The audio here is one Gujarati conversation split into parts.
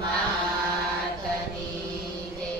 માતની જય.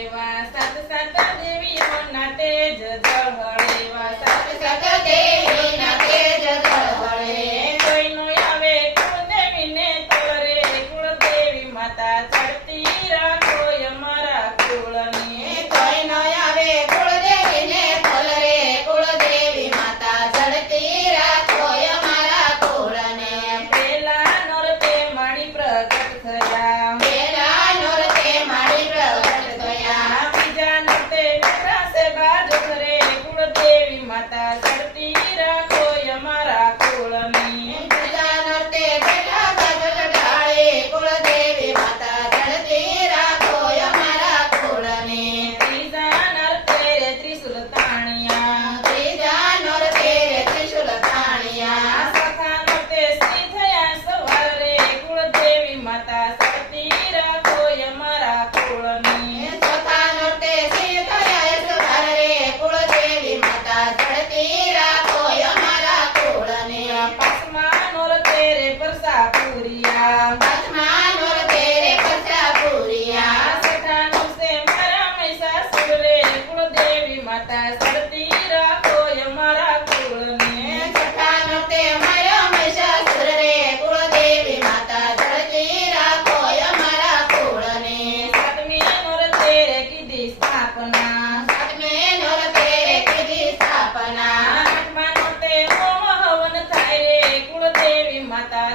એવા સાત સાત દેવીઓના તેજ ઝળહળે, એવા સાત સાત દેવીના તેજ ઝળહળે. કોઈનો આવે કુળદેવીને તોરે, કુળદેવી માતા ચડતી રાખો અમારા કુળને. કોઈનો આવે કુળદેવીને તોરે, કુળદેવી માતા ચડતી રાખો અમારા કુળને. પેલા નોરતે માડી પ્રગટ થયા, પેલા નોરતે માડી પ્રગટ થયા. બીજા નોરતે બેઠાશે બાજુ ઘરે, કુળદેવી માતા ચડતી રાખો અમારા કુળને. બીજા નોરતે બેઠા ગગન ઢાળે, કુળદેવી માતા ચડતી રાખો અમારા કુળને. ત્રીજા નોરતે ત્રિશુલ તાણ્યા, ત્રીજા નોરતે ત્રિશુલ તાણ્યા. ચોથા નોરતે શ્રી થયા સવાર રે, કુળદેવી માતા ચડતી રાખો અમારા કુળને. ચોથા નોરતે શ્રી થયા સવાર રે, કુળદેવી માતા ચડતી રાખો અમારા કુળને. પાંચમા નોરતે રે પરસા પૂરિયા, પાંચમા નોરતે પરસા પૂરિયા. છઠ્ઠા નોરતે મારા મહિષાસુર રે, કુળદેવી માતા ચડતી રાખો અમારા કુળને. છઠ્ઠા નોરતે માર્યો મહિષાસુર રે, કુળદેવી માતા ચડતી રાખો અમારા કુળને. સાતમી નોરતે રે કીધી સ્થાપના, સાતમે નોરતે કીધી સ્થાપના. આઠમા નોરતે હોમ હવન થાય રે, કુળદેવી માતા